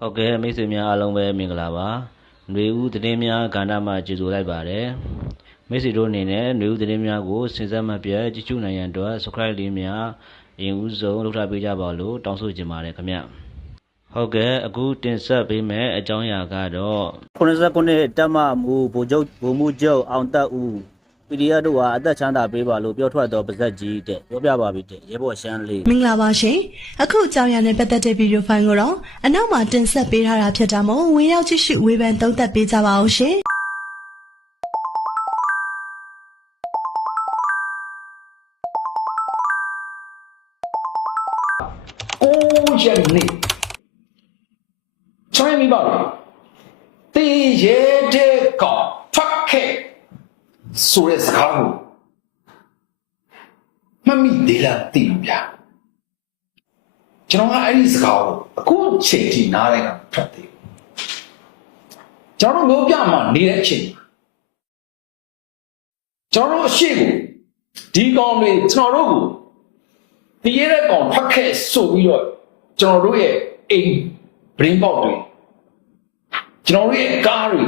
ဟုတ်ကဲ့မိတ်ဆွေများအားလုံးပဲမင်္ဂလာပါຫນွေဦးသတင်းများကဏ္ဍမှာကြိုဆိုလိုက်ပါတယ်မိတ်ဆွေတို့အနေနဲ့ຫນွေဦးသတင်းများကိုစဉ်ဆက်မပြတ်ကြည့်ရှုနိုင်ရန်အတွက် subscribe လေးများအရင်ဦးဆုံးလုပ်ထားပေးကြပါလို့တောင်းဆိုချင်ပါတယ်ခင်ဗျဟုတ်ကဲ့အခုတင်ဆက်ပေးမယ့်အကြောင်းအရာကတော့89တက်မမူဗိုလ်ချုပ်ဗိုလ်မှူးချုပ်အောင်တက်ဦး PDF တို့ဟာအသက်ချမ်းသာပေးပါလို့ပြောထွက်တော်ပါဇက်ကြီးတဲ့ပြောပြပါပြီတဲ့ရဲဘော်ရှမ်းလေးမင်္ဂလာပါရှင်အခုအကြောင်းအရာနဲ့ပတ်သက်တဲ့ဗီဒီယိုဖိုင်ကိုတော့အနောက်မှာတင်ဆက်ပေးထားတာဖြစ်တာမို့ဝင်ရောက်ကြည့်ရှုဝေဖန်သုံးသပ်ပေးကြပါအောင်ရှင်ကိုရက်နေ့ချိုင်းမိပါလေတေးရဲတဲ့ကောင်ထွက်ခဲ့ ဆိုတဲ့စကားကိုမမိသေးလားသိလို့ဗျာကျွန်တော်ကအဲ့ဒီစကားကိုအခုချိန်ထိနားတဲ့ကထွက်သေးဘူးကျွန်တော်တို့မျိုးပြမှာနေတဲ့အချိန်ကျွန်တော်တို့အရှိကိုဒီကောင်တွေကျွန်တော်တို့ကိုတရေတဲ့ကောင်ဖတ်ခဲ့ဆိုပြီးတော့ကျွန်တော်တို့ရဲ့အိမ် brain box တွေကျွန်တော်တို့ရဲ့ကားတွေ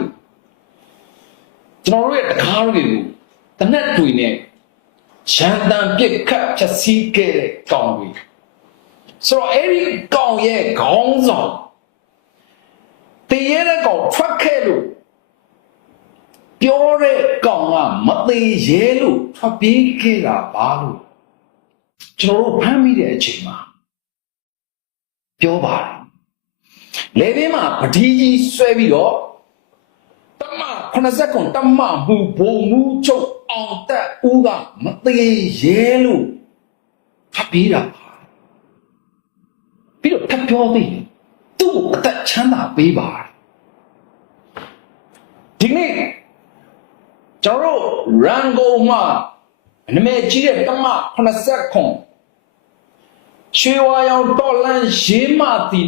ကျွန်တော်တို့ရဲ့တကားတွေကိုတနက်တွေနဲ့ရန်တန်ပြစ်ခတ်ဖြတ်စည်းခဲ့တဲ့ကောင်တွေဆိုတော့အဲ့ဒီကောင်ရဲ့ခေါင်းဆောင်တရေတဲ့ကောင်ထွက်ခဲ့လို့ပြောတဲ့ကောင်ကမသေးရဲလို့ထွက်ပြေးခဲ့တာဘာလို့ကျွန်တော်တို့ဖမ်းမိတဲ့အချိန်မှာပြောပါတယ်လေဘေးမှာပတိကြီးဆွဲပြီးတော့တမ 80ကွန်တမမူဘုံမူချုပ်အောင်တက်ဦးကမသေးရဲလို့ဖပ်ပြီးတာပါပြီးတော့ထပ်ပြောသေးတယ်သူ့ကိုအသက်ချမ်းသာပေးပါတယ်ဒီနေ့ကျွန်တော်တို့ရန်ကုန်မှာနမဲကြီးတဲ့တမ80ခွန် ချွေဝါရောင်တော်လန်ရေးမတီ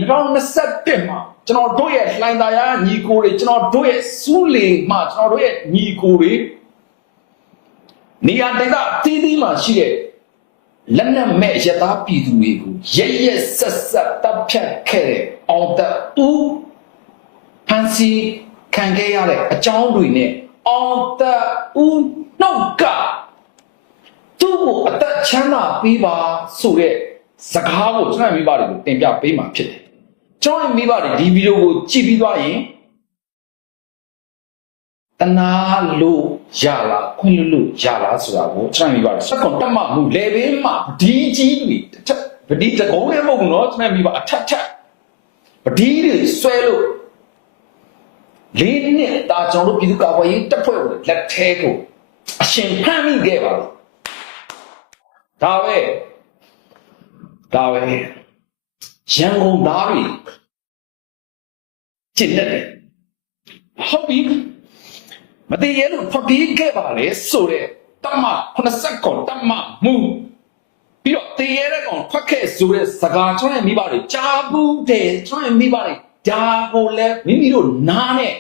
2021မှာကျွန်တော်တို့ရဲ့လှိုင်သာယာညီကိုတွေကျွန်တော်တို့ရဲ့စူးလေမှာကျွန်တော်တို့ရဲ့ညီကိုတွေနေရာဒေသတီးတီးမှာရှိတဲ့လက်နက်မဲ့ရသားပြည်သူတွေကိုရရက်ဆက်ဆက်တပ်ဖြတ်ခဲ့တဲ့အောင်သက်ဦးဖန်စီခံခဲ့ရတဲ့အကြောင်းတွေနဲ့အောင်သက်ဦးနှုတ်ကသူ့ကိုအသက်ချမ်းသာပေးပါဆိုတဲ့ စကားကိုကျွန်တော်မိဘတွေကိုတင်ပြပေးမှာဖြစ်တယ်။ကျွန်တော်မိဘတွေဒီဗီဒီယိုကိုကြည့်ပြီးသွားရင်တနာလို့ရလားခွင့်လွတ်လို့ရလားဆိုတာကိုကျွန်တော်မိဘတွေစက်ကွန်တက်မှမှုလေဘေးမှာဒီကြီးတွေတစ်ချက်ပဒီတကုံးနဲ့မဟုတ်ဘူးနော်ကျွန်တော်မိဘအထက်ထက်ပဒီတွေဆွဲလို့လေးနှစ်တာကျွန်တော်တို့ပြည်သူ့ကာကွယ်ရေးတပ်ဖွဲ့ကိုလက်ထဲကိုအရှင်ဖမ်းမိခဲ့ပါလို့ဒါပဲ ဒါပဲရန်ကုန်သားတွေကျင့်တတ်တယ်ဟုတ်ပြီမတည်ရလို့ဖပီးခဲ့ပါလေဆိုတဲ့တမ80ကောင်တမမူပြီးတော့တည်ရတဲ့ကောင်ဖတ်ခဲ့ဆိုတဲ့စကားကျွန်တော်ရဲ့မိဘတွေကြားဘူးတယ်ကျွန်တော်ရဲ့မိဘတွေဒါကိုလည်းမိမိတို့နားနဲ့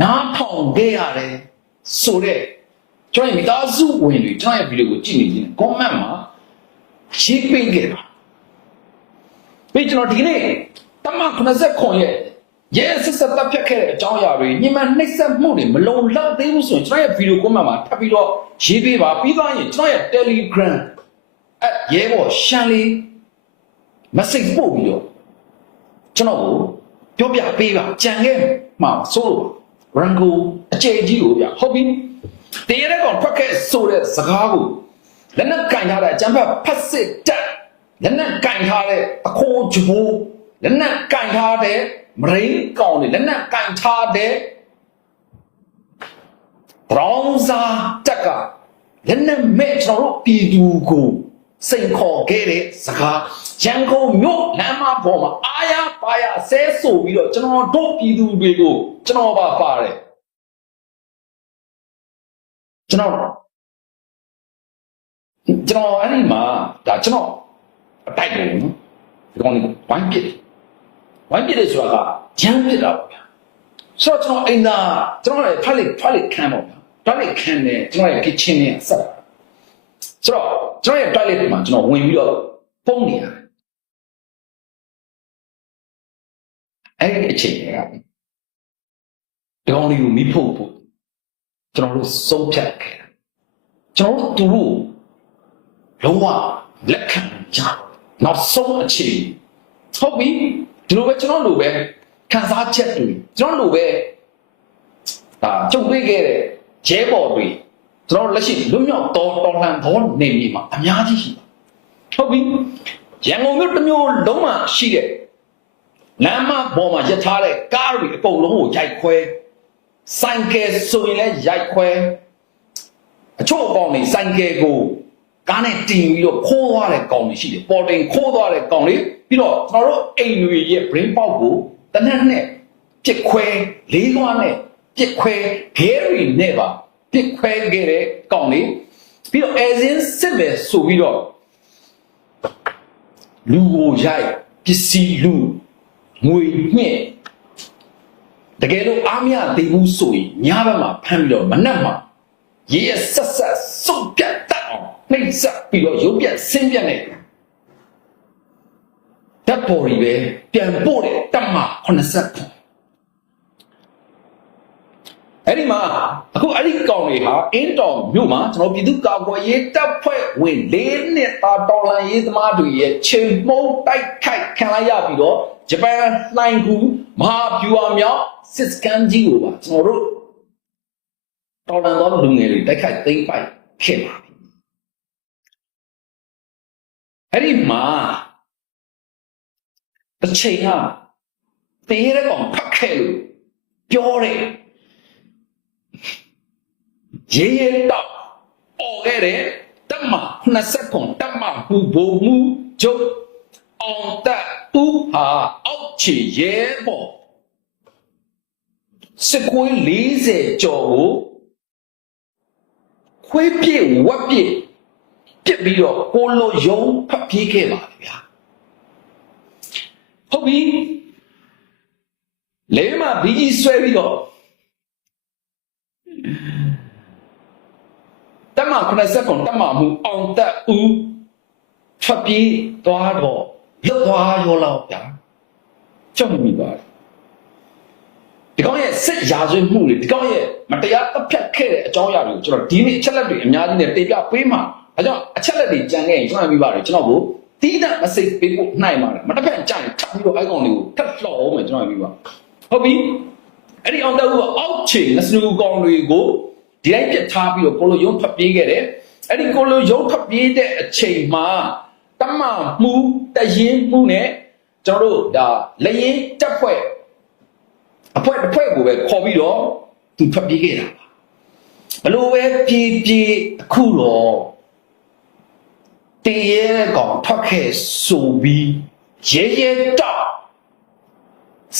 နားထောင်ခဲ့ရတယ်ဆိုတဲ့ကျွန်တော်မိသားစုဝင်တွေကျွန်တော်ရဲ့ဗီဒီယိုကိုကြည့်နေခြင်း comment မှာ ရေးပေးခဲ့တာပြီးကျွန်တော်ဒီကနေ့တမ90ခွန်ရဲ့ရဲစစ်စစ်တပ်ဖြတ်ခဲ့တဲ့အကြောင်းအရာတွေညှိမှန်နှိပ်စက်မှုတွေမလုံလောက်သေးဘူးဆိုရင်ကျွန်တော်ရဲ့ဗီဒီယို comment မှာထပ်ပြီးတော့ရေးပေးပါပြီးသွားရင်ကျွန်တော်ရဲ့ Telegram အရဲဘော်ရှန်လေး message ပို့ပြီးတော့ကျွန်တော်ကိုပြောပြပေးပါကြံခဲ့မှာဆိုလို့ရန်ကုန်အကျယ်ကြီးကိုဗျဟုတ်ပြီတရတဲ့ကောင်ထွက်ခဲ့ဆိုတဲ့စကားကို လက်နဲ့ကင်ထားတဲ့အကျမ်းဖတ်ဖတ်စစ်တက်လက်နဲ့ကင်ထားတဲ့အခိုးဂျိုးလက်နဲ့ကင်ထားတဲ့မရိန်းကောင်တွေလက်နဲ့ကင်ထားတဲ့ဘရောင်းစာတက်ကလက်နဲ့မဲ့ကျွန်တော်တို့ပြည်သူကိုစိန်ခေါ်ခဲ့တဲ့စကားရန်ကုန်မြို့လမ်းမပေါ်မှာအာရပါရဆဲဆိုပြီးတော့ကျွန်တော်တို့ပြည်သူတွေကိုကျွန်တော်ပါပါတယ်ကျွန်တော် ကျွန်တော်အဲ့ဒီမှာဒါကျွန်တော်အတိုက်တယ်နော်ဒီကောင်လေးဝိုင်းပစ်ဝိုင်းပစ်တယ်ဆိုတာကဂျမ်းပစ်တာပေါ့ဗျာဆိုတော့ကျွန်တော်အိမ်သာကျွန်တော်လည်းဖက်လက်ဖက်လက်ခံပေါ့ဗျာဖက်လက်ခံတယ်ကျွန်တော်ရဲ့ kitchen နဲ့ဆက်တာဆိုတော့ကျွန်တော်ရဲ့ toilet မှာကျွန်တော်ဝင်ပြီးတော့ပုံနေရတယ်အဲ့ဒီအချိန်တွေကဒီကောင်းလေးကိုမိဖို့ဖို့ကျွန်တော်တို့စုံဖြတ်ခဲ့တာကျွန်တော်တို့သူတို့ လုံးဝလက်ခံကြနောက်ဆုံးအချိန်ဟုတ်ပြီဒီလိုပဲကျွန်တော်တို့ပဲခံစားချက်တွေကျွန်တော်တို့ပဲအာကြုံတွေ့ခဲ့တဲ့ဂျဲဘော်တွေကျွန်တော်လက်ရှိလွတ်မြောက်တော်တော်လှန်သောနေမြေမှာအများကြီးရှိတယ်ဟုတ်ပြီရန်ကုန်မြို့တစ်မျိုးလုံးမှာရှိတဲ့လမ်းမပေါ်မှာရထားတဲ့ကားတွေအကုန်လုံးကိုရိုက်ခွဲဆိုင်ကယ်ဆိုရင်လည်းရိုက်ခွဲအချို့အကောင်တွေဆိုင်ကယ်ကို ကားနဲ့တင်ပြီးတော့ခိုးသွားတဲ့ကောင်တွေရှိတယ်ပေါ်တင်ခိုးသွားတဲ့ကောင်တွေပြီးတော့ကျွန်တော်တို့အိမ်တွေရဲ့ brain ပေါက်ကိုတနက်နဲ့ပြစ်ခွဲလေးသွားနဲ့ပြစ်ခွဲဂဲရီနဲ့ပါပြစ်ခွဲခဲ့တဲ့ကောင်တွေပြီးတော့ as in စစ်ပဲဆိုပြီးတော့လူကိုရိုက်ပစ္စည်းလူငွေညှက်တကယ်လို့အားမရသေးဘူးဆိုရင်ညဘက်မှာဖမ်းပြီးတော့မနှက်မှာရေရဆက်ဆက်စုပ်ပြတ်တတ်အောင် နှိမ့်ဆက်ပြီးတော့ရုပ်ပြတ်ဆင်းပြတ်နေဓာတ်ပေါ်ကြီးပဲပြန်ပို့တဲ့တတ်မှာ80အဲ့ဒီမှာအခုအဲ့ဒီကောင်တွေဟာအင်းတော်မြို့မှာကျွန်တော်ပြည်သူ့ကာကွယ်ရေးတပ်ဖွဲ့ဝင်၄နှစ်သားတော်လှန်ရေးသမားတွေရဲ့ချိန်မှုန်းတိုက်ခိုက်ခံလိုက်ရပြီးတော့ဂျပန်လှိုင်ကူမဟာဗျူဟာမြောက်စစ်စကန်ကြီးကိုပါကျွန်တော်တို့တော်လှန်သောလူငယ်တွေတိုက်ခိုက်သိမ်းပိုက်ခဲ့ပါပြီ အဲ့ဒီမှာတစ်ချိန်ကတေးရဲကောင်ဖတ်ခဲ့လို့ပြောတယ်ရေရဲတော့អော်ခဲ့တယ်တမ20ခွန်တမဘူဘုံမူကျုပ်အောင်တတူဟာအောက်ချေရဲပေါ်စကွေး40ကျော်ကိုခွေးပြည့်ဝက်ပြည့် ပြစ်ပြီးတော့ကိုလိုယုံဖတ်ပြေးခဲ့ပါလေဗျာဟုတ်ပြီလဲမှာဘီကြီးဆွဲပြီးတော့တမ80ခွန်တမမှုအောင်တက်ဦးဖတ်ပြေးသွားတော့လွတ်သွားရောလောက်ဗျာကြောက်မိပါတယ်ဒီကောင်ရဲ့စစ်ရာဇဝတ်မှုတွေဒီကောင်ရဲ့မတရားတပ်ဖြတ်ခဲ့တဲ့အကြောင်းအရာတွေကိုကျွန်တော်ဒီနေ့အချက်လက်တွေအများကြီးနဲ့တင်ပြပေးမှာ အဲကြောင့်အချက်လက်တွေကြံခဲ့ရင်ကျွန်တော်မိပါတယ်ကျွန်တော်ကိုတီးတဲ့ message ပေးဖို့နှိုင်ပါတယ်မတစ်ဖက်ကြိုင်ထပ်ပြီးတော့အဲကောင်တွေကိုထပ်လှော်အောင်မယ်ကျွန်တော်မိပါဟုတ်ပြီအဲ့ဒီအောင်တက်ဦးကအောက်ချိန်ငစနူကောင်တွေကိုဒီတိုင်းပြတ်ထားပြီးတော့ကိုလိုယုံဖတ်ပြေးခဲ့တယ်အဲ့ဒီကိုလိုယုံဖတ်ပြေးတဲ့အချိန်မှာတမမှုတရင်မှုနဲ့ကျွန်တော်တို့ဒါလရင်တက်ဖွဲ့အဖွဲ့တစ်ဖွဲ့ကိုပဲခေါ်ပြီးတော့သူဖတ်ပြေးခဲ့တာဘလို့ပဲပြေးပြေးအခုတော့ တည်ရဲကောင်ထွက်ခဲ့ဆိုပြီးရဲရဲတောက်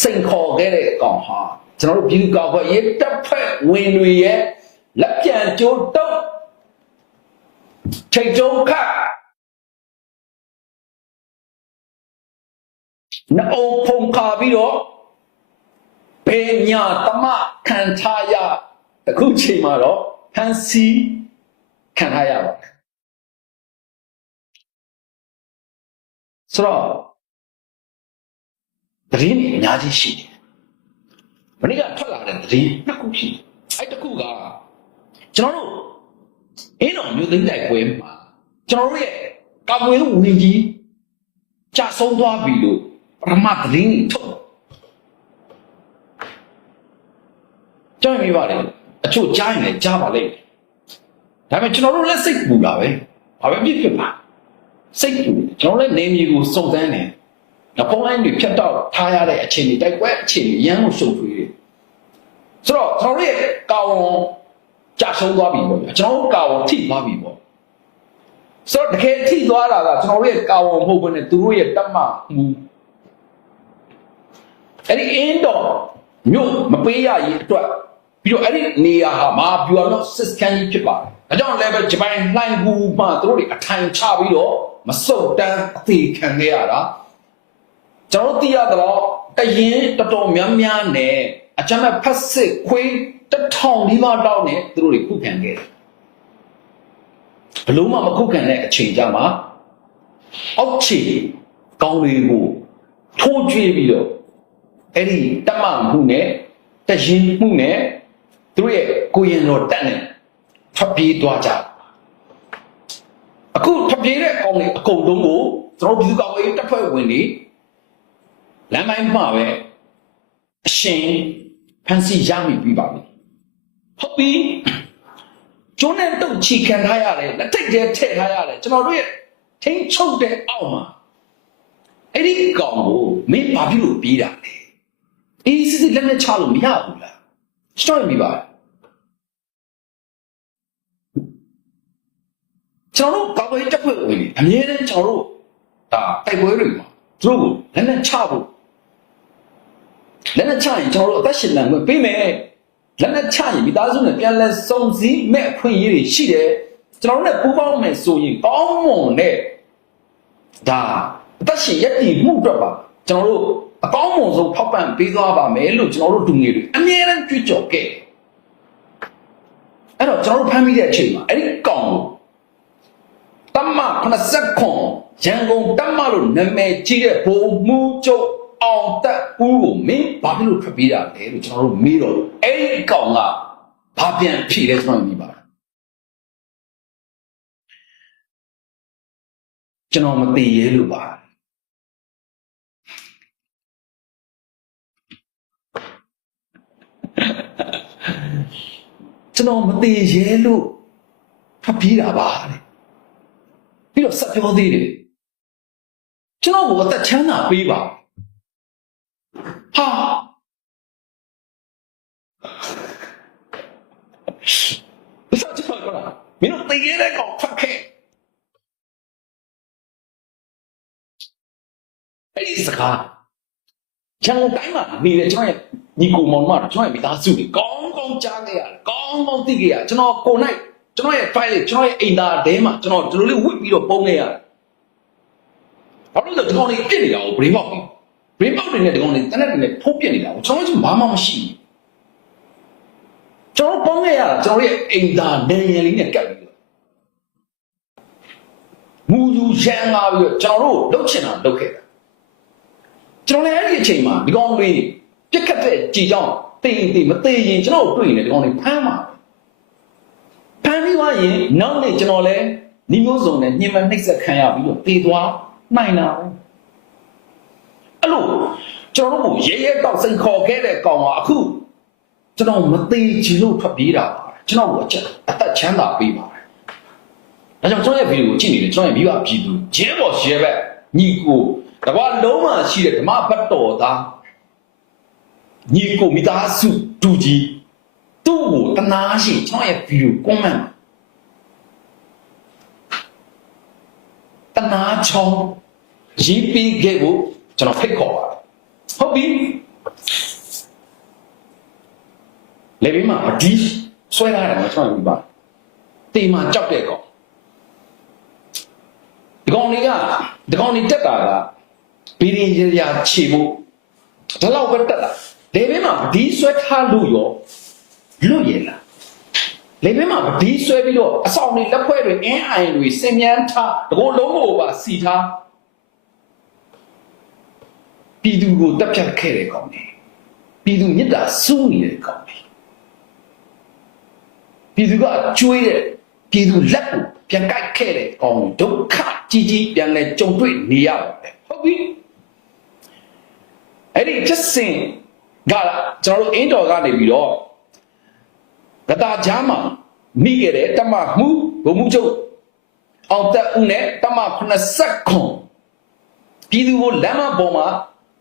စိန်ခေါ်ခဲ့တဲ့ကောင်ဟာကျွန်တော်တို့ပြည်သူ့ကောက်ဖွဲ့ရဲတပ်ဖွဲ့ဝင်တွေရဲ့လက်ပြန်ကြိုးတုပ်ထိတ်ကြုံခတ်နအုံဖုန်ခါပြီးတော့ဘေညာတမခံထားရတခုချိန်မှာတော့ဖန်စီခံထားရပါတယ် ဆိုတော့တရင်အများကြီးရှိတယ်မနေ့ကထွက်လာတဲ့တရင်နှစ်ခုရှိတယ်အဲ့တစ်ခုကကျွန်တော်တို့အင်းတော်မျိုးသိမ့်တိုက်ပွဲမှာကျွန်တော်တို့ရဲ့ကာကွယ်ရေးဝင်ကြီးကြာဆုံးသွားပြီလို့ပရမတ်သတင်းထုတ်ကြောက်မိပါတယ်အချို့ကြားရင်လည်းကြားပါလိမ့်မယ်ဒါပေမဲ့ကျွန်တော်တို့လည်းစိတ်ပူတာပဲဘာပဲဖြစ်ဖြစ်ပါ စိတ်ပူကျွန်တော်လည်းနေမြေကိုစုံစမ်းတယ်နောက်ဖုန်းလိုင်းတွေဖြတ်တော့ထားရတဲ့အခြေအနေတိုက်ပွဲအခြေအနေရန်ကိုရှုပ်ထွေးတယ်ဆိုတော့ကျွန်တော်တို့ရဲ့ကာဝန်ကြာဆုံးသွားပြီပေါ့ဗျာကျွန်တော်တို့ကာဝန်ထိသွားပြီပေါ့ဆိုတော့တကယ်ထိသွားတာကကျွန်တော်တို့ရဲ့ကာဝန်မဟုတ်ဘဲနဲ့သူတို့ရဲ့တတ်မှမူအဲ့ဒီအင်းတော်မြို့မပေးရရေးအတွက်ပြီးတော့အဲ့ဒီနေရာဟာမာဗျူဟာတော့စစ်ကန်ကြီးဖြစ်ပါတယ်ဒါကြောင့်လည်းပဲဂျပန်လှိုင်းကူမှသူတို့တွေအထိုင်ချပြီးတော့ မစုတ်တန်းအသေးခံခဲ့ရတာကျွန်တော်တို့သိရတော့တရင်တော်တော်များများနဲ့အကြမ်းဖက်စစ်ခွေးတထောင်ဒီမတောက်နဲ့သူတို့တွေခုခံခဲ့တယ်ဘလို့မှမခုခံတဲ့အချိန်ကြမှာအောက်ခြေကောင်းတွေကိုထိုးကျွေးပြီးတော့အဲ့ဒီတမမှုနဲ့တရင်မှုနဲ့သူတို့ရဲ့ကိုရင်တော်တက်နဲ့ထွက်ပြေးသွားကြ အခုထွက်ပြေးတဲ့ကောင်တွေအကုန်လုံးကိုကျွန်တော်ပြည်သူ့ကောင်ရေးတပ်ဖွဲ့ဝင်တွေလမ်းပိုင်းမှာပဲအရှင်ဖန်စီရမိပြီးပါပြီဟုတ်ပြီကျုံးနဲ့တုတ်ချီခံထားရတယ်လက်ထိတ်ထဲထည့်ထားရတယ်ကျွန်တော်တို့ရဲ့ထိန်းချုပ်တဲ့အောက်မှာအဲ့ဒီကောင်ကိုမင်းဘာဖြစ်လို့ပြေးတာလဲအေးစစ်စစ်လက်နဲ့ချလို့မရဘူးလားစတော့မိပါ ကျွန်တော်တို့ဘာပဲတက်ဖွဲ့ဝင်နေအမြဲတမ်းကျွန်တော်တို့ဒါတိုက်ပွဲတွေမှာသူတို့ကိုလက်နဲ့ချဖို့လက်နဲ့ချရင်ကျွန်တော်တို့အသက်ရှင်နိုင်ခွင့်ပေးမယ်လက်နဲ့ချရင်မိသားစုနဲ့ပြန်လဲစုံစည်းမဲ့အခွင့်အရေးတွေရှိတယ်ကျွန်တော်တို့နဲ့ပူးပေါင်းမယ်ဆိုရင်ကောင်းမွန်တဲ့ဒါအသက်ရှင်ရည်တည်မှုအတွက်ပါကျွန်တော်တို့အကောင်းမွန်ဆုံးဖောက်ပံ့ပေးသွားပါမယ်လို့ကျွန်တော်တို့တူငယ်တွေအမြဲတမ်းကြွကြော်ခဲ့အဲ့တော့ကျွန်တော်တို့ဖမ်းမိတဲ့အချိန်မှာအဲ့ဒီကောင်ကို တမ80ခွန်ရန်ကုန်တမလို့နာမည်ကြီးတဲ့ဘုံမှုချုပ်အောင်တက်ဦးကိုမင်းဘာဖြစ်လို့ထွက်ပြေးတာလဲလို့ကျွန်တော်တို့မေးတော့အဲ့ဒီကောင်ကဘာပြန်ဖြေလဲကျွန်တော်မြင်ပါကျွန်တော်မသိရဲလို့ပါကျွန်တော်မသိရဲလို့ထွက်ပြေးတာပါတဲ့ ပြီးတော့ဆက်ပြောသေးတယ်ကျွန်တော်ကအသက်ချမ်းသာပေးပါဟာဆက်ကျွန်တော်ကမင်းတို့သိရဲတဲ့ကောင်ဖတ်ခဲ့အဲ့ဒီစကားရန်ကုန်တိုင်းမှာနေတဲ့ကျွန်တော်ရဲ့ညီကိုမောင်မတို့ကျွန်တော်ရဲ့မိသားစုတွေကောင်းကောင်းကြားခဲ့ရတယ်ကောင်းကောင်းသိခဲ့ရကျွန်တော်ကိုယ်နိုင် ကျွန်တော်ရဲ့ file လေးကျွန်တော်ရဲ့အိမ်သားတဲမှာကျွန်တော်ဒီလိုလေးဝစ်ပြီးတော့ပုံခဲ့ရတယ်ဘာလို့လဲဆိုတော့ဒီကောင်လေးပြစ်နေတာကို brain box ပြီး brain box တွေနဲ့ဒီကောင်လေးတနက်တွေနဲ့ထိုးပြစ်နေတာကိုကျွန်တော်တို့ဘာမှမရှိဘူးကျွန်တော်ပုံခဲ့ရတာကျွန်တော်ရဲ့အိမ်သားနေရလေးနဲ့ကပ်ပြီးတော့မူယူရန်လာပြီးတော့ကျွန်တော်တို့လှုပ်ချင်တာလှုပ်ခဲ့တာကျွန်တော်လည်းအဲ့ဒီအချိန်မှာဒီကောင်လေးပြက်ခတ်တဲ့ကြည်ကြောင်းတေးတေးမသေးရင်ကျွန်တော်တို့တွေ့ရင်ဒီကောင်လေးဖမ်းမှာ ဖမ်းပြီးသွားရင်နောက်နေ့ကျွန်တော်လည်းညီမျိုးစုံနဲ့ညှဉ်းမနှိပ်စက်ခံရပြီးတော့တေးသွားနိုင်တာပဲအဲ့လိုကျွန်တော်တို့ရဲရဲတောက်စိန်ခေါ်ခဲ့တဲ့ကောင်ကအခုကျွန်တော်မသေးချင်လို့ထွက်ပြေးတာပါကျွန်တော်ကအချက်အသက်ချမ်းသာပေးပါတယ်ဒါကြောင့်ကျွန်တော်ရဲ့ဗီဒီယိုကိုကြည့်နေတယ်ကျွန်တော်ရဲ့မိဘပြည်သူဂျဲဘော်ရှဲဘက်ညီကိုတကွာလုံးဝရှိတဲ့ဓမ္မဘတ်တော်သားညီကိုမိသားစုတူကြီး သူ့ကိုတနာရှိကျွန်တော်ရဲ့ဗီဒီယိုကွန်မန့်တနာချောင်းရေးပေးခဲ့ဖို့ကျွန်တော်ဖိတ်ခေါ်ပါတယ်ဟုတ်ပြီလေဘေးမှာအဒီဆွဲလာတယ်ကျွန်တော်ပြပါတေမာကြောက်တဲ့ကောင်ဒီကောင်လေးကဒီကောင်လေးတက်တာကဘီရင်ရရာခြေဖို့ဒါတော့ပဲတက်လာလေဘေးမှာဒီဆွဲထားလို့ရော လွတ်ရလားလေဘေးမှာဒီဆွဲပြီးတော့အဆောင်တွေလက်ဖွဲ့တွေအင်းအိုင်တွေစင်မြန်းထားတကောလုံးကိုပါစီထားပြည်သူကိုတပ်ဖြတ်ခဲ့တဲ့ကောင်လေးပြည်သူမြစ်တာစူးနေတဲ့ကောင်လေးပြည်သူကကျွေးတဲ့ပြည်သူလက်ကိုပြန်ကြိုက်ခဲ့တဲ့ကောင်ဒုက္ခကြီးကြီးပြန်လဲကြုံတွေ့နေရပါတယ်ဟုတ်ပြီအဲ့ဒီချက်စင်ကကျွန်တော်တို့အင်းတော်ကနေပြီးတော့ ကတာကြားမှာမိခဲ့တဲ့တမမှုဘုံမှုချုပ်အောင်တက်ဦးနဲ့တမ80ခွန်ပြည်သူကိုလမ်းမပေါ်မှာ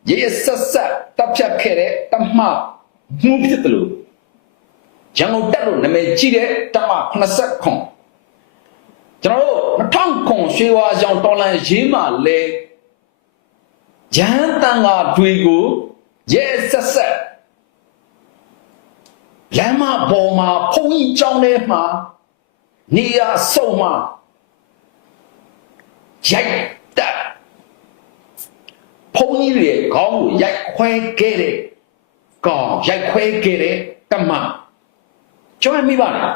ရေဆက်ဆက်တပ်ဖြတ်ခဲ့တဲ့တမမှုဖြစ်တယ်လို့ရန်ကုန်တက်လို့နာမည်ကြီးတဲ့တမ80ခွန်ကျွန်တော်တို့2000ခွန်ရွှေဝါကြောင်တော်လန်ရေးမှလဲရဟန်းတန်ဃာတွေကိုရဲဆက်ဆက် လမ်းမပေါ်မှာဘုံကြီးကြောင်းထဲမှာနေရဆုံမှာရိုက်တက်ဘုံကြီးတွေခေါင်းကိုရိုက်ခွဲခဲ့တဲ့ကောင်ရိုက်ခွဲခဲ့တဲ့တမကျွန်တော်မိပါလား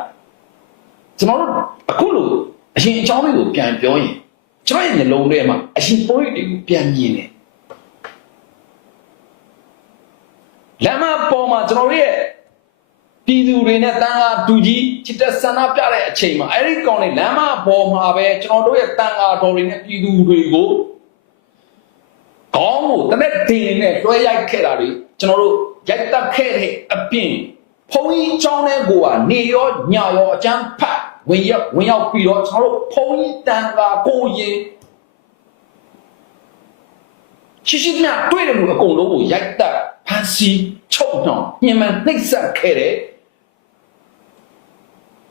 ကျွန်တော်တို့အခုလို့အရင်အကြောင်းလေးကိုပြန်ပြောရင်ကျွန်တော်ရဲ့နှလုံးထဲမှာအရင် point တွေကိုပြန်မြင်တယ်လမ်းမပေါ်မှာကျွန်တော်တို့ရဲ့ ပြည်သူတွေနဲ့တန်ခါတူကြီးချစ်တဲ့ဆန္ဒပြတဲ့အချိန်မှာအဲ့ဒီကောင်တွေလမ်းမပေါ်မှာပဲကျွန်တော်တို့ရဲ့တန်ခါတော်တွေနဲ့ပြည်သူတွေကိုခေါင်းကိုတနက်တင်နဲ့တွဲရိုက်ခဲ့တာတွေကျွန်တော်တို့ရိုက်တက်ခဲ့တဲ့အပြင်ဘုံကြီးကျောင်းထဲကိုကနေရောညရောအကျန်းဖတ်ဝင်ရောက်ဝင်ရောက်ပြီးတော့ကျွန်တော်တို့ဘုံကြီးတန်ခါကိုရင်ရှိရှိမြတွေ့တယ်လို့အကုန်လုံးကိုရိုက်တက်ဖန်စီချုပ်နှောင်ညှဉ်းပန်းနှိပ်စက်ခဲ့တဲ့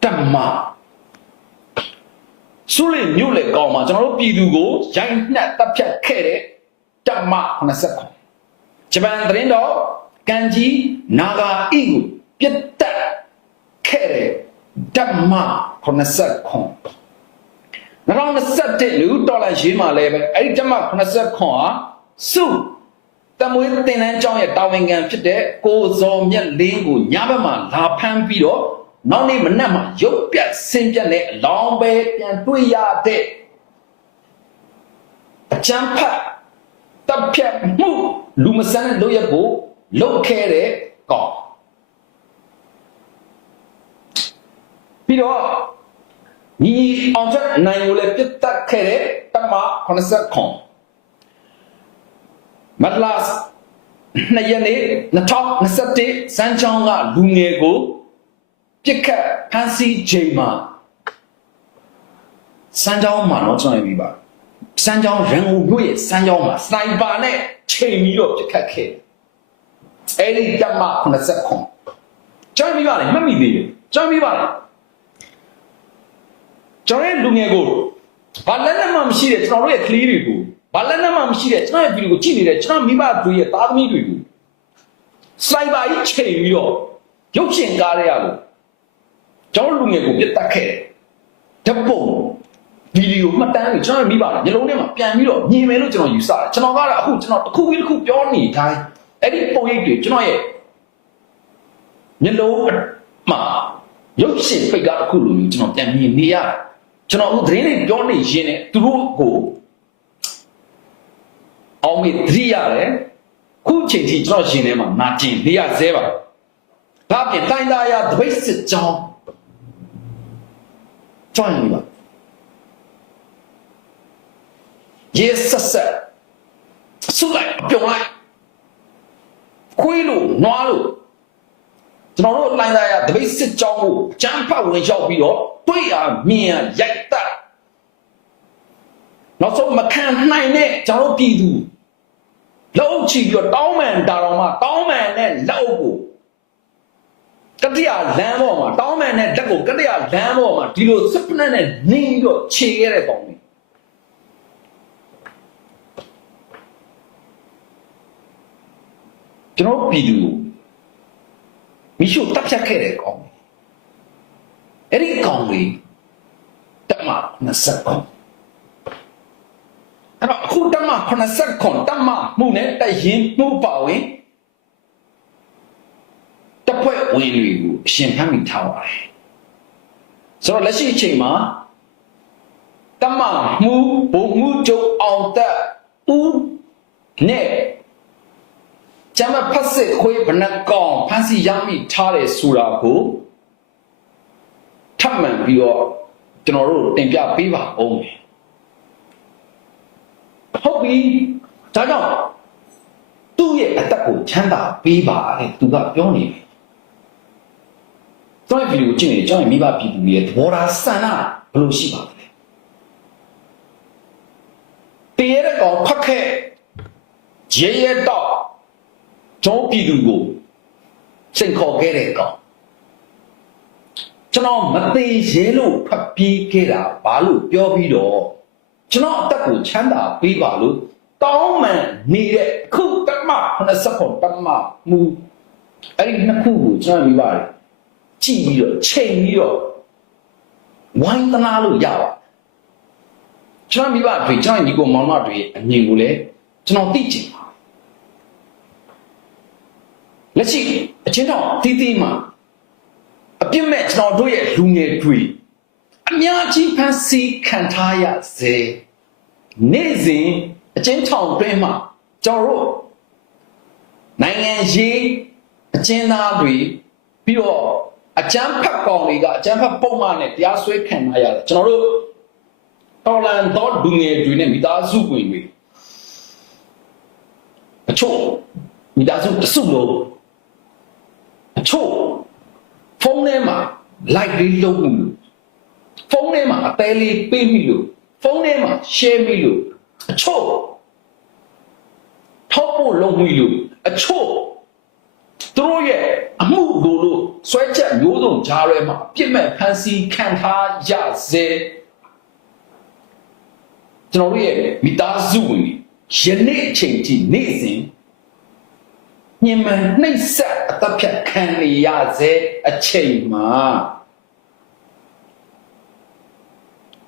တမဆုလင်မြို့လေကောင်မှာကျွန်တော်တို့ပြည်သူကိုရိုက်နှက်တပ်ဖြတ်ခဲ့တဲ့တမ29ဂျပန်သတင်းတော်ကန်ကြီးနာဂာအီကိုပြတ်တက်ခဲ့တဲ့တမ29 2021လူဒေါ်လာရေးမှာလဲပဲအဲ့ဒီတမ89ဟာစုတမွေးတင်တန်းကျောင်းရဲ့တာဝန်ခံဖြစ်တဲ့ကိုဇော်မြတ်လင်းကိုညဘက်မှာလာဖမ်းပြီးတော့ နောက်နေ့မနက်မှာရုပ်ပြတ်ဆင်းပြတ်နဲ့အလောင်းပဲပြန်တွေ့ရတဲ့အချမ်းဖတ်တပ်ဖြတ်မှုလူမဆန်းတဲ့လုပ်ရက်ကိုလုတ်ခဲ့တဲ့ကောင်ပြီးတော့ညီအောင်ချက်နိုင်ကိုလည်းပြတ်တက်ခဲ့တဲ့တမ80ခွန်မတ်လနှစ်ရက်နေ့2021စမ်းချောင်းကလူငယ်ကို ပြစ်ခတ်ဖမ်းဆီးချိန်မှာစမ်းချောင်းမှာတော့ကျွန်တော်ပြပါစမ်းချောင်းရန်ကုန်မြို့ရဲ့စမ်းချောင်းမှာစနိုက်ပါနဲ့ချိန်ပြီးတော့ပြစ်ခတ်ခဲ့အဲ့ဒီတမ80ခွန်ကျွန်တော်ပြပါလေမမိသေးဘူးကျွန်တော်ပြပါလေကျွန်တော်ရဲ့လူငယ်ကိုဘာလက်နဲ့မှမရှိတဲ့ကျွန်တော်တို့ရဲ့ကလေးတွေကိုဘာလက်နဲ့မှမရှိတဲ့ကျွန်တော်ရဲ့ဗီဒီယိုကိုကြည့်နေတဲ့ကျွန်တော်မိဘတွေရဲ့သားသမီးတွေကိုစိုက်ပါကြီးချိန်ပြီးတော့ရုပ်ရှင်ကားရရလို့ ကျွန်တော်လူငယ်ကိုပြတ်တက်ခဲ့တယ်ဓပုံဗီဒီယိုမှတ်တမ်းတွေကျွန်တော်မိဘတွေညလုံးထဲမှာပြန်ပြီးတော့မြင်မယ်လို့ကျွန်တော်ယူဆတယ်ကျွန်တော်ကတော့အခုကျွန်တော်တစ်ခုပြီးတစ်ခုပြောနေတိုင်းအဲ့ဒီပုံရိပ်တွေကျွန်တော်ရဲ့ညလုံးမှာရုပ်ရှင်ဖိတ်ကားတစ်ခုလိုမျိုးကျွန်တော်ပြန်မြင်နေရတယ်ကျွန်တော်ဦးသတင်းတွေပြောနေရင်းနဲ့သူတို့ကိုအောင်မေသတိရတယ်ခုချိန်ထိကျွန်တော်ရှင်ထဲမှာနာကျင်နေရသေးပါဒါပြင်တိုင်းသားရတပိတ်စစ်ကြောင်း ကြောင်းနေပါရေဆက်ဆက်ဆုလိုက်ပြုံလိုက်ခွေးလို့နွားလို့ကျွန်တော်တို့လိုင်းသားရတပိတ်စစ်ကြောင်းကိုကြမ်းဖက်ဝင်ရောက်ပြီးတော့တွေ့ရမြင်ရရိုက်တက်နောက်ဆုံးမခံနိုင်တဲ့ကျွန်တော်တို့ပြည်သူလောက်ချီပြီးတော့တောင်းပန်တာတော်မှာတောင်းပန်တဲ့လက်အုပ်ကို ကတိယလမ်းပေါ်မှာတောင်းပန်တဲ့လက်ကိုကတိယလမ်းပေါ်မှာဒီလိုစစ်ဖက်နဲ့နေပြီးတော့ခြေရတဲ့ကောင်တွေကျွန်တော်ပြည်သူကိုမိရှုတပ်ဖြတ်ခဲ့တဲ့ကောင်အဲ့ဒီကောင်လေးတက်မ20ကောင်အဲ့တော့အခုတက်မ80ကောင်တက်မမှုနဲ့တရင်မှုပါဝင်တပ်ဖွဲ့ ဝင်တွေကိုအရှင်ဖမ်းမိထားပါတယ်ဆိုတော့လက်ရှိအချိန်မှာတမမှုဘုံမှုကျုံအောင်တက်ဦးနဲ့ကျမ်းဖတ်စစ်ခွေးဘဏကောင်ဖန်စီရမိထားတယ်ဆိုတာကိုထပ်မံပြီးတော့ကျွန်တော်တို့တင်ပြပေးပါအောင်မယ်ဟုတ်ပြီဒါကြောင့်သူ့ရဲ့အသက်ကိုချမ်းသာပေးပါတဲ့သူကပြောနေတယ် ကျွန်တော်ဗီဒီယိုကြည့်နေကျွန်တော်မိဘပြည်သူရဲ့သဘောထားဆန္ဒဘယ်လိုရှိပါလဲတရေတဲ့ကောင်ဖတ်ခဲ့ရေရဲတော့ကျွန်တော်ပြည်သူကိုစိန်ခေါ်ခဲ့တဲ့ကောင်ကျွန်တော်မသေးရဲလို့ဖတ်ပြီးခဲ့တာဘာလို့ပြောပြီးတော့ကျွန်တော်အသက်ကိုချမ်းသာပေးပါလို့တောင်းမှန်နေတဲ့ခုတမ80ခုတမမူအဲ့ဒီနှစ်ခုကိုကျွန်တော်မိပါတယ် ကြည့်ပြီးတော့ချိန်ပြီးတော့ဝိုင်းသနာလို့ရပါကျွန်တော်မိဘတွေကျွန်တော်ညီကိုမောင်မတွေအမြင်ကိုလည်းကျွန်တော်သိချင်ပါလက်ရှိအချင်းတော်တီးတီးမှာအပြစ်မဲ့ကျွန်တော်တို့ရဲ့လူငယ်တွေအများကြီးဖန်ဆီးခံထားရစေနေ့စဉ်အချင်းထောင်တွင်းမှာကျွန်တော်တို့နိုင်ငံရေးကျဉ်းသားတွေပြီးတော့ အကျန်းဖတ်ကောင်တွေကအကျန်းဖတ်ပုံမှန်နဲ့တရားစွဲခံရရတယ်ကျွန်တော်တို့တော်လန်တော့ဒုငယ်တွေနဲ့မိသားစုဝင်တွေအချို့မိသားစုတစုလုံးအချို့ဖုန်းထဲမှာ like လေးလုပ်မှုလို့ဖုန်းထဲမှာအသေးလေးပေးမိလို့ဖုန်းထဲမှာ share မိလို့အချို့ထောက်ဖို့လုပ်မိလို့အချို့သူတို့ရဲ့ အမှုလိုလို့ဆွဲချက်မျိုးစုံကြားရဲမှာပြစ်မဲ့ဖန်ဆီးခံထားရစေကျွန်တော်တို့ရဲ့မိသားစုဝင်တွေယနေ့အချိန်ထိနေ့စဉ်ညင်မှန်နှိပ်စက်အသက်ဖြတ်ခံနေရစေအချိန်မှာ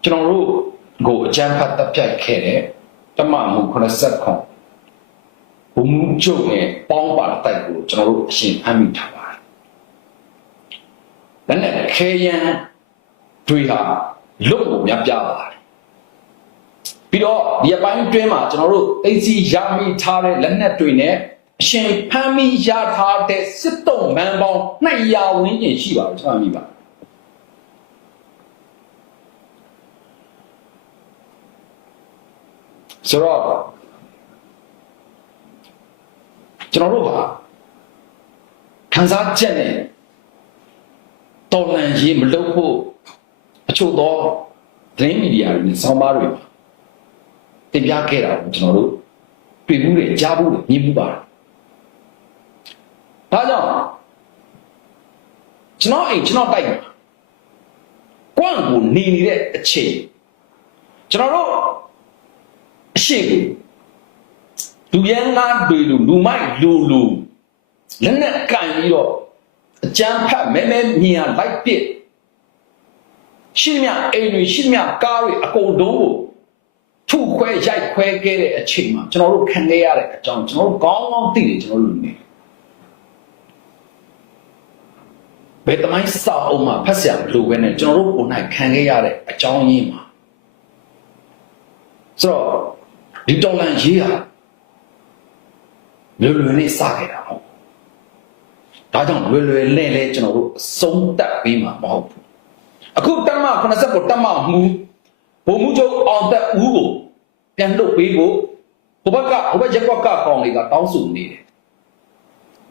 ကျွန်တော်တို့ကိုအကြမ်းဖတ်တပ်ဖြတ်ခဲ့တဲ့တမမှု80ခွန်ဘုံမှုကျုပ်နဲ့ပေါင်းပါတိုက်ကိုကျွန်တော်တို့အရှင်အမိထားပါတယ်။ ဒါနဲ့ခေယံတွေဟာလွတ်ကိုများပြပါတယ်။ပြီးတော့ဒီအပိုင်းတွင်းမှာကျွန်တော်တို့သိစီရမိထားတဲ့လက်နက်တွေနဲ့အရှင်ဖမ်းမိရထားတဲ့စစ်တုံးမန်ပေါင်း200ဝန်းကျင်ရှိပါတယ်ကျွန်တော်မိပါ။ဆိုတော့ကျွန်တော်တို့ဟာခံစားချက်နဲ့ တော်လန်ရေးမလုပ်ဖို့အချို့သောသတင်းမီဒီယာတွေနဲ့ဆောင်းပါးတွေမှာတင်ပြခဲ့တာကိုကျွန်တော်တို့တွေ့မှုတွေကြားမှုတွေမြင်မှုပါတယ်။ဒါကြောင့်ကျွန်တော်အိမ်ကျွန်တော်တိုက်မှာကွန့်ကိုနေနေတဲ့အချိန်ကျွန်တော်တို့အရှိကိုလူရန်ကားတွေလူလူမိုက်လူလူလက်နဲ့ကန်ပြီးတော့ အကြမ်းဖက်မဲမဲမြင်ရလိုက်ပစ်ရှိသမျှအိမ်တွေရှိသမျှကားတွေအကုန်လုံးကိုထုခွဲရိုက်ခွဲခဲ့တဲ့အချိန်မှာကျွန်တော်တို့ခံခဲ့ရတဲ့အကြောင်းကျွန်တော်တို့ကောင်းကောင်းသိတယ်ကျွန်တော်တို့လူနေဘယ်တမိုင်းစာအုပ်မှာဖတ်ဆရာမလိုပဲနဲ့ကျွန်တော်တို့ကိုယ်၌ခံခဲ့ရတဲ့အကြောင်းရင်းမှာဆိုတော့ဒီတော်လန်ရေးဟာလွယ်လွယ်နဲ့စခဲ့တာဟုတ် ဒါကြောင့်လွယ်လွယ်နဲ့လဲကျွန်တော်တို့အဆုံးတတ်ပြီးမှာမဟုတ်ဘူးအခုတမ80ကိုတမမှုဘုံမှုချုပ်အောင်သက်ဦးကိုပြန်လုပ်ပေးဖို့ဟိုဘက်ကဟိုဘက်ရက်ကွက်ကကောင်တွေကတောင်းဆိုနေတယ်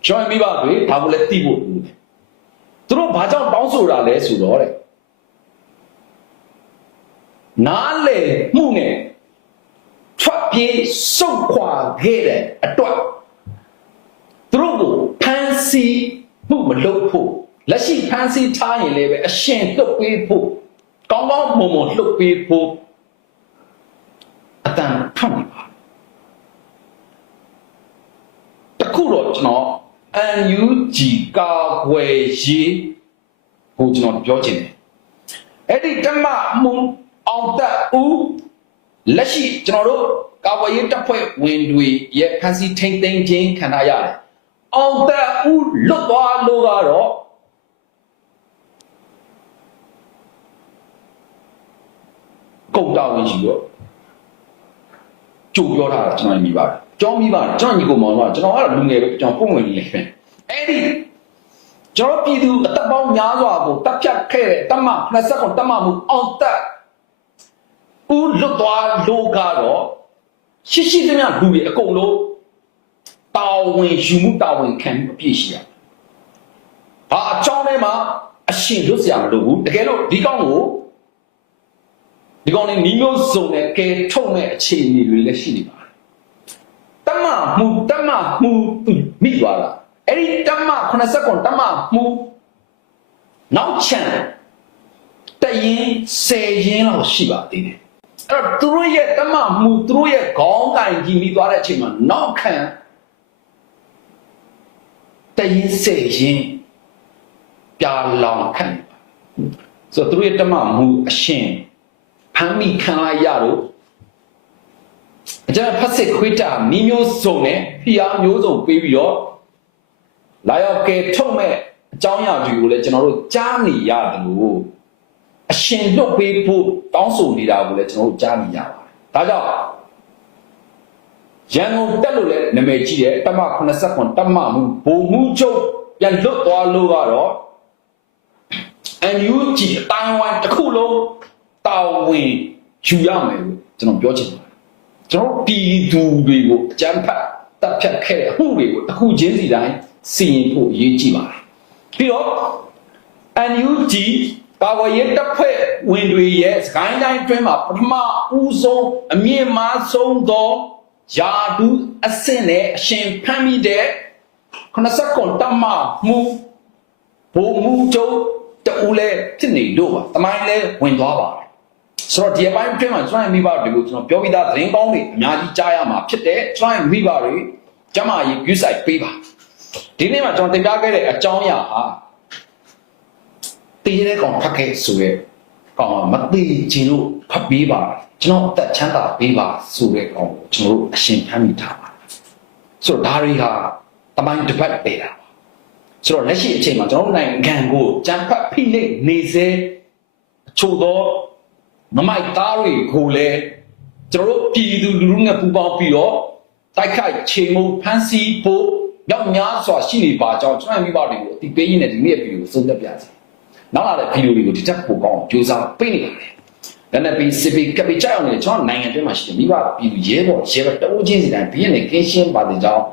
ကျွန်တော်မိဘတွေဒါကိုလည်းသိဖို့လိုတယ်သူတို့ဘာကြောင့်တောင်းဆိုတာလဲဆိုတော့တဲ့နားလေမှုနဲ့ထွက်ပြေးစုတ်ခွာခဲ့တဲ့အတွက်သူတို့ကိုဖမ်း ဆီးမှုမလုပ်ဖို့လက်ရှိဖမ်းဆီးထားရင်လည်းပဲအရှင်လှုပ်ပေးဖို့ကောင်းကောင်းမွန်မွန်လှုပ်ပေးဖို့အတန်ထွက်နေပါတခုတော့ကျွန်တော် NUG ကာကွယ်ရေးကိုကျွန်တော်ပြောချင်တယ်အဲ့ဒီတမမှုအောင်တက်ဦးလက်ရှိကျွန်တော်တို့ကာကွယ်ရေးတပ်ဖွဲ့ဝင်တွေရဲ့ဖမ်းဆီးထိန်းသိမ်းခြင်းခံရရတယ်။ အောင်သက်ဦးလွတ်သွားလို့ကတော့ကုန်တာဝင်ရှိတော့ကြိုပြောထားတာကျွန်တော်မြင်ပါတယ်။ကြောင်းမိပါတယ်ကျွန်တော်ညီကိုမောင်တော့ကျွန်တော်ကတော့လူငယ်ပဲကျွန်တော်ပုံဝင်နေလေပဲ။အဲ့ဒီကျွန်တော်ပြည်သူအသက်ပေါင်းများစွာကိုတပ်ဖြတ်ခဲ့တဲ့တမ20ခုတမမှုအောင်သက်ဦးလွတ်သွားလို့ကတော့ရှိရှိသမျှလူတွေအကုန်လုံး တာဝန်ယူမှုတာဝန်ခံမှုအပြည့်ရှိရ။ဟာအကြောင်းထဲမှာအရှင်လွတ်စရာမလိုဘူး။တကယ်လို့ဒီကောင်းကိုဒီကောင်းနဲ့နီးမျိုးစုံနဲ့ကဲထုတ်မဲ့အခြေအနေတွေလည်းရှိနေပါတယ်။တမမှုတမမှုမိသွားတာ။အဲ့ဒီတမ80ကွန်တမမှုနောက်ချန်တရင်10ရင်လောက်ရှိပါသေးတယ်။အဲ့တော့သူတို့ရဲ့တမမှုသူတို့ရဲ့ခေါင်းတိုင်ကြီးမိသွားတဲ့အချိန်မှာနောက်ခံ တရင်စေရင်ပြလောင်ခံဆိုတော့သူတို့ရဲ့တမမှုအရှင်ဖမ်းမိခံလိုက်ရတော့အကြမ်းဖက်စစ်ခွေးတာမိမျိုးစုံနဲ့ဖျားမျိုးစုံပေးပြီးတော့လာရောက်ကဲထုတ်မဲ့အကြောင်းအရာတွေကိုလည်းကျွန်တော်တို့ကြားနေရတယ်လို့အရှင်လွတ်ပေးဖို့တောင်းဆိုနေတာကိုလည်းကျွန်တော်တို့ကြားနေရပါတယ်ဒါကြောင့် ရန်ကုန်တက်လို့လည်းနာမည်ကြီးတယ်တမ89တမမှုဘုံမှုချုပ်ပြန်လွတ်သွားလို့ကတော့ NUG အတိုင်းဝိုင်းတစ်ခုလုံးတာဝန်ယူရမယ်လို့ကျွန်တော်ပြောချင်ပါတယ်ကျွန်တော်ပြည်သူတွေကိုအကြမ်းဖက်တပ်ဖြတ်ခဲ့တဲ့အမှုတွေကိုတစ်ခုချင်းစီတိုင်းစီရင်ဖို့အရေးကြီးပါတယ်ပြီးတော့ NUG ပါဝရဲတပ်ဖွဲ့ဝင်တွေရဲ့စကိုင်းတိုင်းအတွင်းမှာပထမဦးဆုံးအမြင့်မားဆုံးသော ယာဒူးအဆင့်နဲ့အရှင်ဖမ်းမိတဲ့89တပ်မမှုဘုံမူချုပ်တူလည်းဖြစ်နေလို့ပါတမိုင်းလည်းဝင်သွားပါတယ်ဆိုတော့ဒီအပိုင်းအတွင်းမှာကျွန်တော်မိဘတွေကိုကျွန်တော်ပြောပြသားသတင်းကောင်းတွေအများကြီးကြားရမှာဖြစ်တဲ့ကျွန်တော်မိဘတွေကျမကြီး view site ပေးပါဒီနေ့မှာကျွန်တော်တင်ပြခဲ့တဲ့အကြောင်းအရာဟာတေးတဲ့ကောင်ဖတ်ခဲ့ဆိုရဲ ကောင်ကမသေးခြင်းလို့ဖတ်ပေးပါကျွန်တော်အသက်ချမ်းသာပေးပါဆိုတဲ့ကောင်ကိုကျွန်တော်တို့အရှင်ဖမ်းမိထားပါဆိုတော့ဒါတွေဟာတမိုင်းတစ်ပတ်ပေးတာပါဆိုတော့လက်ရှိအချိန်မှာကျွန်တော်တို့နိုင်ငံကိုကြံဖတ်ဖိနှိပ်နေစေအချို့သောမမိုက်သားတွေကိုလည်းကျွန်တော်တို့ပြည်သူလူထုနဲ့ပူးပေါင်းပြီးတော့တိုက်ခိုက်ချိန်မုံဖမ်းဆီးဖို့ရောက်များစွာရှိနေပါကြောင်းကျွန်တော်မိဘတွေကိုအတိပေးရင်းနဲ့ဒီနေ့ဗီဒီယိုကိုဆုံးဖြတ်ပြစီ နောက်လာတဲ့ဗီဒီယိုတွေကိုဒီတက်ပို့ကောင်းကြိုးစားပေးနေပါတယ်။ဒါနဲ့ပြီးစစ်ပီကပီကြောက်နေကျွန်တော်နိုင်ငံတွင်းမှာရှိတယ်မိဘပြည်သူရဲဘော်ရဲဘော်တအုပ်ချင်းစီတိုင်းဘီရဲ့နဲ့ကင်းရှင်းပါတဲ့ကြောင်း